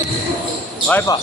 Okay pa.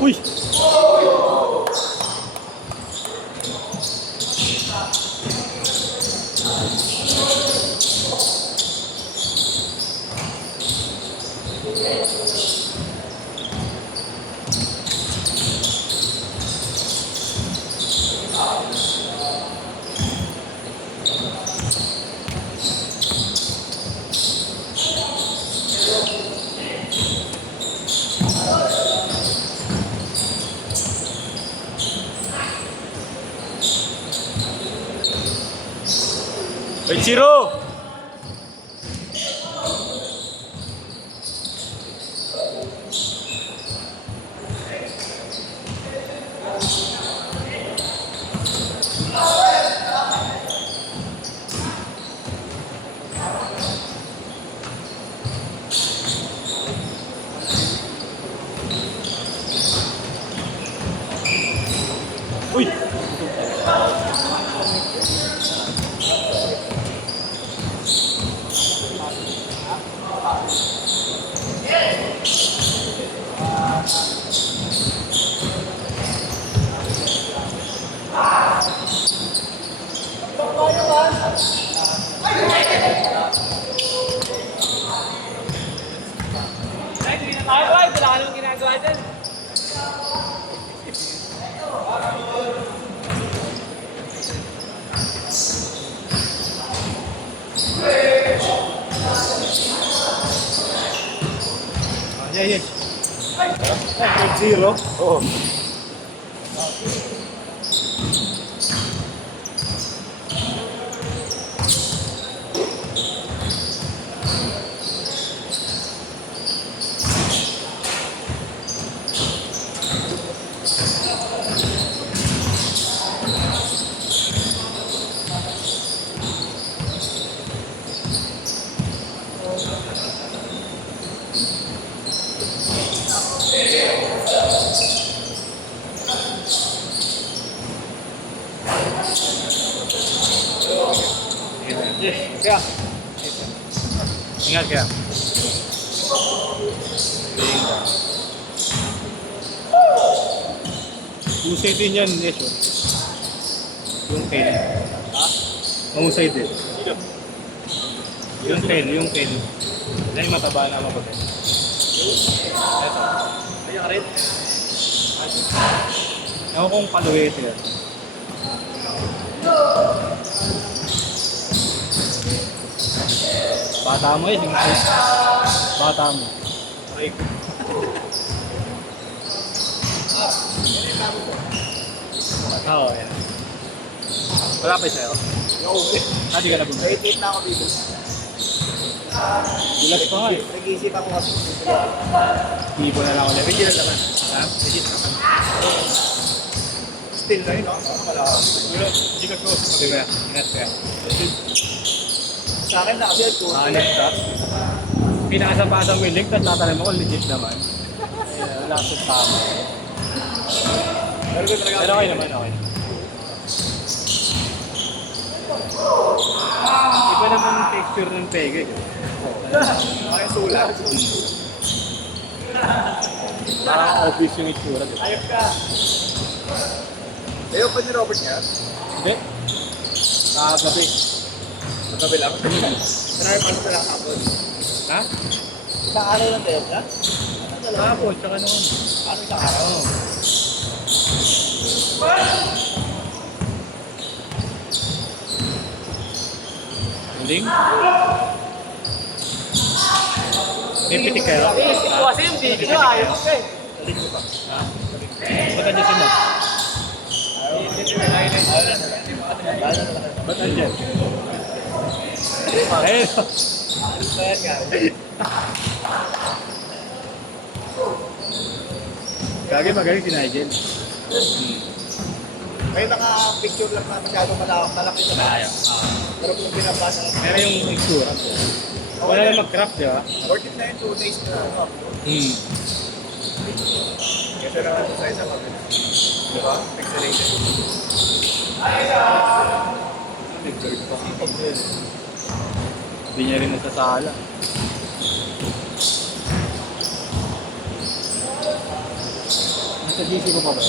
Uy! Wait, Chiro! Uy! Wala ka namang ginagawa dyan. Yeah, yeah. 0. Oh. Yes, kaya. Ingat kaya. Usay din yan, yes. Yung tail. Ha? Usay din. Yung tail. Yan yung mataba na mabuti. Ito. Ayan ka rin. Ako kung paluwi siya. Bata mo yun. Bata mo. Okay. Oo, yan. Wala pa sa'yo? Hindi ka na bumili. Wait na ako dito. Bulas pa nga eh. Nag-iisip ako kasi. Hindi ko na lang ulit. Medyo na naman. Ha? Legit naman. Still na yun, no? Wala. Hindi ka ko. Hindi ba? Ingat ka. Sa akin na kasi ito. Honest ka. Pinakasapasang mo yung link, tapos natanong mo kung legit naman. Wala sa tama. Pero okay naman, okay. Iba naman yung texture ng pege. Ay, sulat. Parang obvious yung itsura. Ayop ka. Ayaw pa ni Robert niya? Hindi. Kagabi. Magkabi lang. Marami pa sa lakapon. Ha? Isang araw lang tayo siya? Kahapon, tsaka noon. Paano isang araw? Oo. Huling? May pitik kayo? Kasi yung video, ayaw ka eh. Ha? Ba't andyan mo? Ba't andyan? Ayun. Ano ba yan nga? Gagi magaling si Nigel. May mga picture lang na masyadong malaki sa bahay. Pero kung binabasa lang, Pero yung itsura. Wala na mag-craft, di ba? worth it na yun, 2 days na. Kasi naman sa isa kami. Diba? Pixelated. Hindi niya rin nasasala. Nasa GC ko pa ba?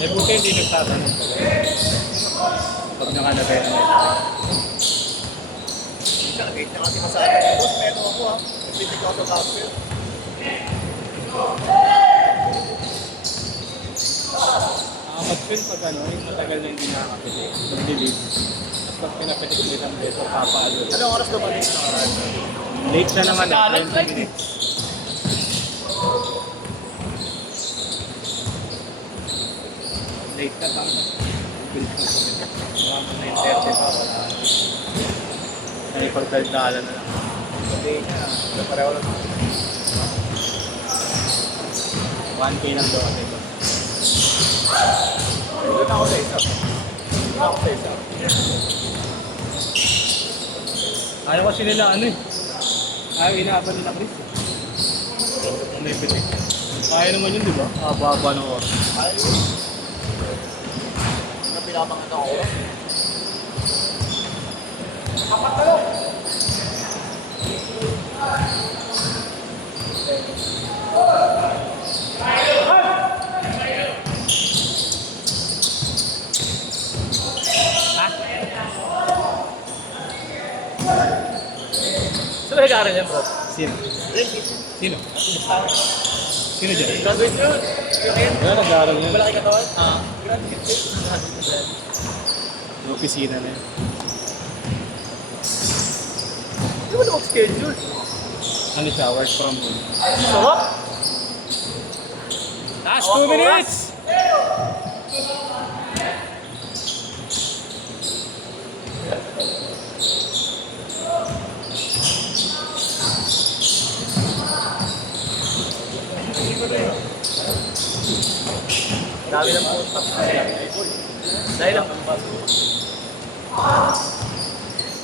May buti hindi nagtatanong. Pag nakalagay na Kahit na kasi masabi ko, boss, meron ako ha. Nagpitik ako sa gospel. nakapag-film pag ano, yung matagal na hindi nakakapili. Mag-delete. Tapos pag pinapitik mo isang beso, papalo. Anong oras dumating na nakaraan? Late na naman eh, 20 minutes. Late na tama. Bilis na sa mga 9:30 pa wala. Naipagdaldala na lang. Hindi niya. Pareho lang. 1K lang daw kasi ito. Doon ako sa isa. Doon ako sa isa. Ayaw kasi nila ano eh. Ayaw inaaban nila Chris. Ang may pitik. Kaya naman yun, di ba? Haba-haba ng oras. Ay, na pinamangan ako. Saan nag-aaral yan, bro? Sino? Sino? Sino dyan? Graduate yun. Wala nag-aaral yan. Malaki katawan? Graduate yun. Yung opisina na yan. Hindi mo na mag-schedule. Ano siya? Work from home. Sarap. Last Awak 2 minutes! Dami ng punta. Dahil lang ang baso.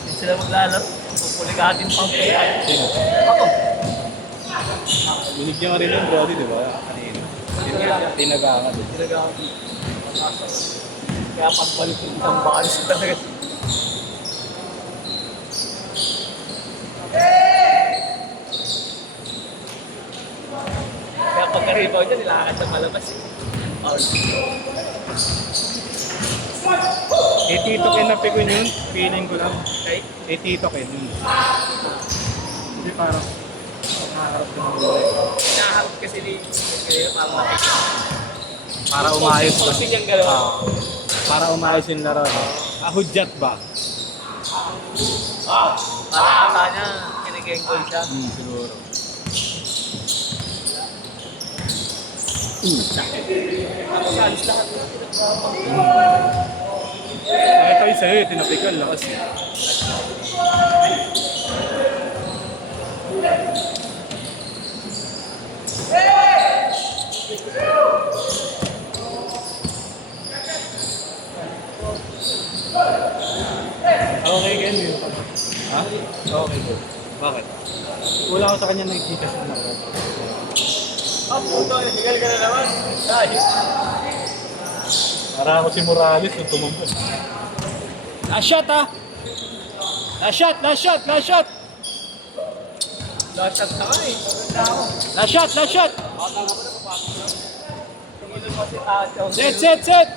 Hindi sila maglalaro. Pupuligatin pang kaya. Sino? Ako. Binigyan ka rin yung body, di ba? Kanina. Tinagangan. Talaga. Kaya pagbalik yung isang balis talaga. Kaya pagka-rebound niya, nilakad sa palabas. Eh, Tito Ken na pigon yun. Feeling ko lang. Okay? Eh, Tito Ken yun. Hindi parang nakaharap ka ng buhay. Hinaharap kasi ni kaya parang nakikita. Para umayos ba? Posting yung galaw. Para umayos yung laro. Hudyat ba? Parang ata niya, kinigenggoy siya. Siguro. Tapos alis lahat. Ito yung sa'yo, tinapikal lakas eh. Okay, Ken. Ha? Okay, Ken. Bakit? Wala ko sa kanya nagkikas ng number. Ah, puto, higal ka na naman. Dahil. Para ako si Morales nung tumambol. Last shot ha! Last shot! Last shot! Last shot! Lashot na ka eh. Last shot! Last shot! Tumunod mo si Ate. Set! Set! Set!